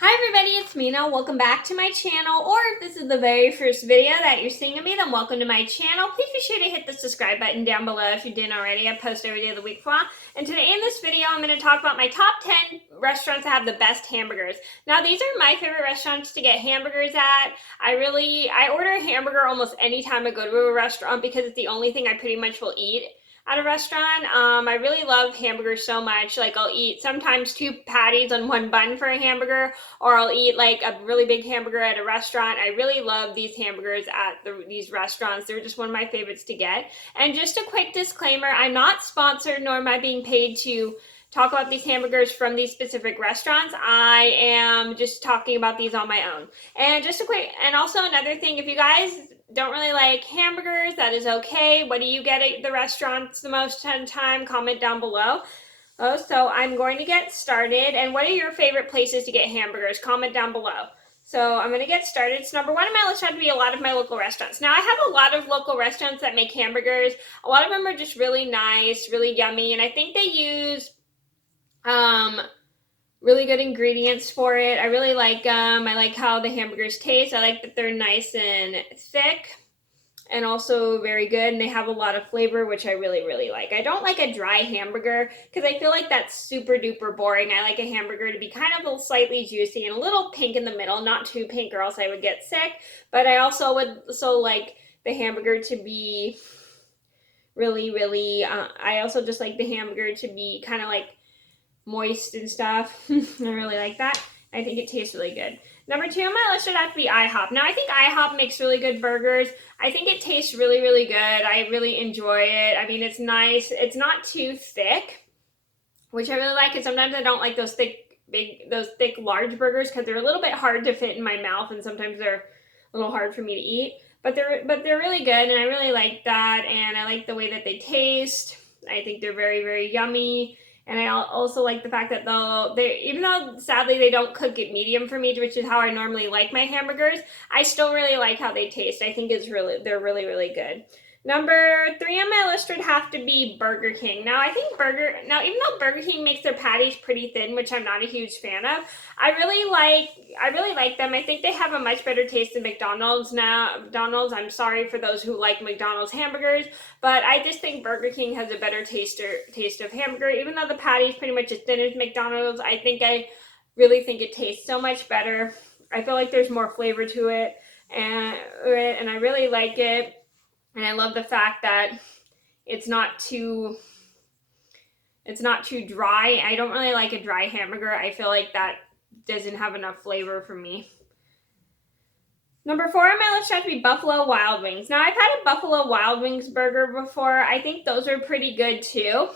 Hi everybody, it's Mena. Welcome back to my channel, or if this is the very first video that you're seeing of me, then welcome to my channel. Please be sure to hit the subscribe button down below if you didn't already. I post every day of the week for a while. And today in this video, I'm going to talk about my top 10 restaurants that have the best hamburgers. Now, these are my favorite restaurants to get hamburgers at. I order a hamburger almost any time I go to a restaurant because it's the only thing I pretty much will eat at a restaurant. I really love hamburgers so much. Like, I'll eat sometimes 2 patties on 1 bun for a hamburger, or I'll eat like a really big hamburger at a restaurant. I really love these hamburgers at these restaurants. They're just one of my favorites to get. And just a quick disclaimer, I'm not sponsored nor am I being paid to talk about these hamburgers from these specific restaurants. I am just talking about these on my own. And also another thing, if you guys don't really like hamburgers, that is okay. What do you get at the restaurants the most of the time? Comment down below. So I'm going to get started. And what are your favorite places to get hamburgers? Comment down below. So I'm going to get started. So number 1 on my list had to be a lot of my local restaurants. Now, I have a lot of local restaurants that make hamburgers. A lot of them are just really nice, really yummy, and I think they use really good ingredients for it. I really like them. I like how the hamburgers taste. I like that they're nice and thick and also very good, and they have a lot of flavor, which I really, really like. I don't like a dry hamburger because I feel like that's super duper boring. I like a hamburger to be kind of slightly juicy and a little pink in the middle, not too pink or else I would get sick, but I also would like the hamburger to be really, really, I also just like the hamburger to be kind of like moist and stuff. I really like that. I think it tastes really good. Number 2 on my list would have to be IHOP. Now, I think IHOP makes really good burgers. I think it tastes really, really good. I really enjoy it. I mean, it's nice. It's not too thick, which I really like. And sometimes I don't like those thick, large burgers because they're a little bit hard to fit in my mouth, and sometimes they're a little hard for me to eat. But they're really good, and I really like that. And I like the way that they taste. I think they're very, very yummy. And I also like the fact that even though sadly they don't cook it medium for me, which is how I normally like my hamburgers, I still really like how they taste. I think they're really, really good. Number 3 on my list would have to be Burger King. Now, even though Burger King makes their patties pretty thin, which I'm not a huge fan of, I really like them. I think they have a much better taste than McDonald's now. I'm sorry for those who like McDonald's hamburgers, but I just think Burger King has a better taste of hamburger. Even though the patty is pretty much as thin as McDonald's, I really think it tastes so much better. I feel like there's more flavor to it, and I really like it. And I love the fact that it's not too dry. I don't really like a dry hamburger. I feel like that doesn't have enough flavor for me. Number 4 on my list has to be Buffalo Wild Wings. Now, I've had a Buffalo Wild Wings burger before. I think those are pretty good too.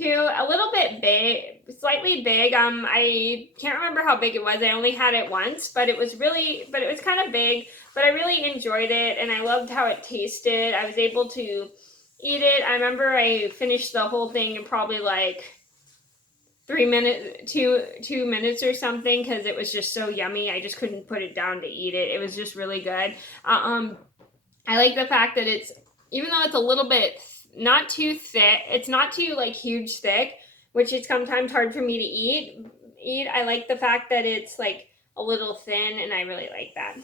A little bit big, slightly big. I can't remember how big it was. I only had it once, but it was kind of big, but I really enjoyed it, and I loved how it tasted. I was able to eat it. I remember I finished the whole thing in probably like 2 minutes or something, because it was just so yummy. I just couldn't put it down to eat it. It was just really good. I like the fact that even though it's a little bit not too thick, it's not too like huge thick, which is sometimes hard for me to eat. I like the fact that it's like a little thin, and I really like that.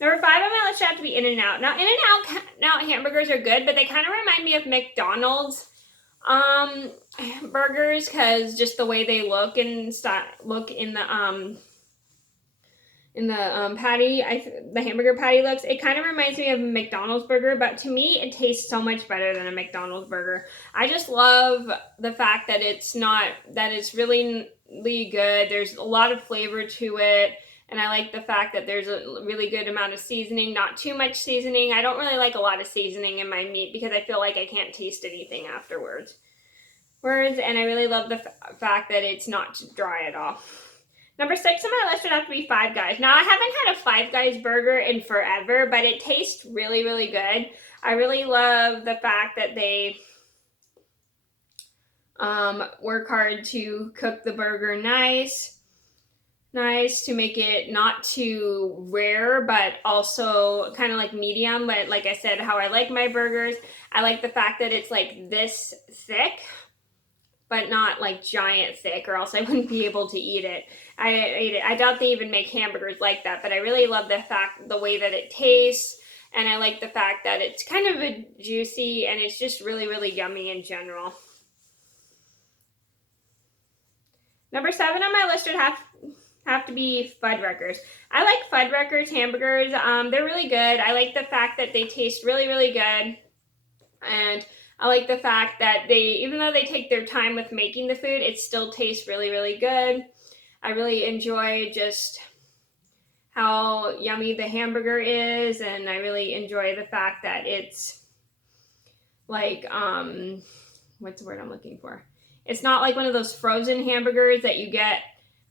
Number 5 on my list have to be In-N-Out. Now, In-N-Out hamburgers are good, but they kind of remind me of McDonald's burgers, because just the way they look in the patty, the hamburger patty looks, it kind of reminds me of a McDonald's burger, but to me, it tastes so much better than a McDonald's burger. I just love the fact that it's really, really good. There's a lot of flavor to it, and I like the fact that there's a really good amount of seasoning, not too much seasoning. I don't really like a lot of seasoning in my meat because I feel like I can't taste anything afterwards. And I really love the fact that it's not dry at all. Number 6 on my list would have to be Five Guys. Now, I haven't had a Five Guys burger in forever, but it tastes really, really good. I really love the fact that they work hard to cook the burger nice to make it not too rare, but also kind of like medium. But like I said, how I like my burgers, I like the fact that it's like this thick. but not like giant thick, or else I wouldn't be able to eat it. I ate it. I doubt they even make hamburgers like that, but I really love the way that it tastes, and I like the fact that it's kind of a juicy, and it's just really, really yummy in general. Number 7 on my list would have to be Fuddruckers. I like Fuddruckers hamburgers. They're really good. I like the fact that they taste really, really good. And I like the fact that even though they take their time with making the food, it still tastes really, really good. I really enjoy just how yummy the hamburger is, and I really enjoy the fact that it's like, what's the word I'm looking for? It's not like one of those frozen hamburgers that you get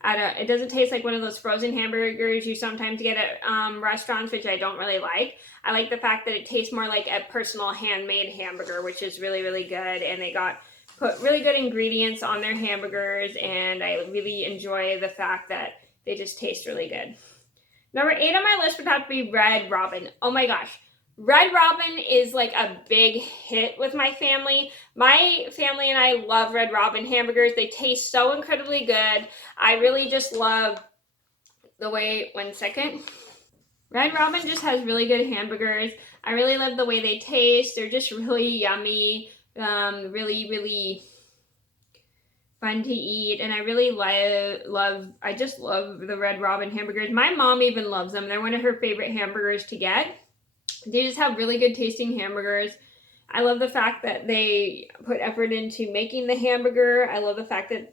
it doesn't taste like one of those frozen hamburgers you sometimes get at restaurants, which I don't really like. I like the fact that it tastes more like a personal handmade hamburger, which is really, really good. And they put really good ingredients on their hamburgers, and I really enjoy the fact that they just taste really good. Number 8 on my list would have to be Red Robin. Oh my gosh. Red Robin is like a big hit with my family. My family and I love Red Robin hamburgers. They taste so incredibly good. I really just love the way, one second. Red Robin just has really good hamburgers. I really love the way they taste. They're just really yummy, really, really fun to eat, and I really I just love the Red Robin hamburgers. My mom even loves them. They're one of her favorite hamburgers to get. They just have really good tasting hamburgers. I love the fact that they put effort into making the hamburger. I love the fact that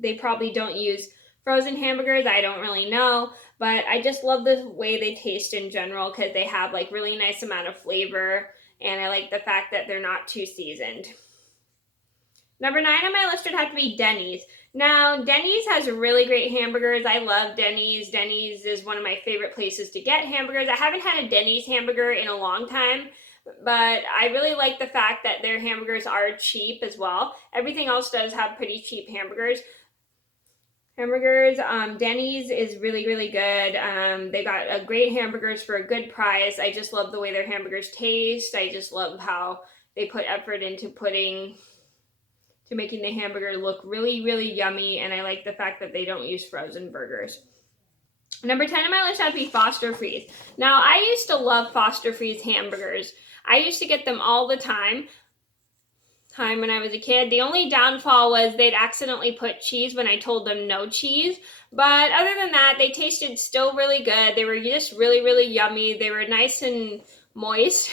they probably don't use frozen hamburgers. I don't really know, but I just love the way they taste in general, because they have like really nice amount of flavor, and I like the fact that they're not too seasoned. Number 9 on my list would have to be Denny's. Now, Denny's has really great hamburgers. I love Denny's. Denny's is one of my favorite places to get hamburgers. I haven't had a Denny's hamburger in a long time, but I really like the fact that their hamburgers are cheap as well. Everything else does have pretty cheap hamburgers. Denny's is really, really good. They got great hamburgers for a good price. I just love the way their hamburgers taste. I just love how they put effort into making the hamburger look really, really yummy, and I like the fact that they don't use frozen burgers. Number 10 on my list would be Foster Freeze. Now, I used to love Foster Freeze hamburgers. I used to get them all the time when I was a kid. The only downfall was they'd accidentally put cheese when I told them no cheese. But other than that, they tasted still really good. They were just really, really yummy. They were nice and moist.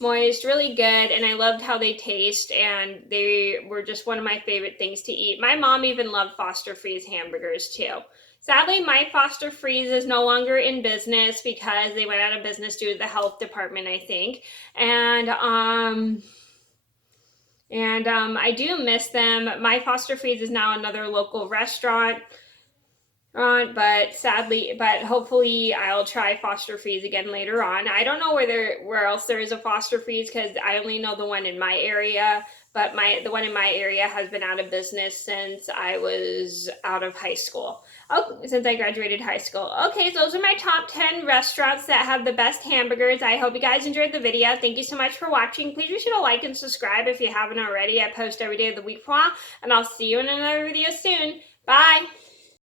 Moist, really good, and I loved how they taste, and they were just one of my favorite things to eat. My mom even loved Foster Freeze hamburgers too. Sadly, my Foster Freeze is no longer in business because they went out of business due to the health department, I think. And I do miss them. My Foster Freeze is now another local restaurant. But hopefully I'll try Foster Freeze again later on. I don't know where else there is a Foster Freeze, because I only know the one in my area, but the one in my area has been out of business since I was out of high school. Oh, since I graduated high school. Okay, so those are my top 10 restaurants that have the best hamburgers. I hope you guys enjoyed the video. Thank you so much for watching. Please be sure to like and subscribe if you haven't already. I post every day of the week for a while, and I'll see you in another video soon. Bye!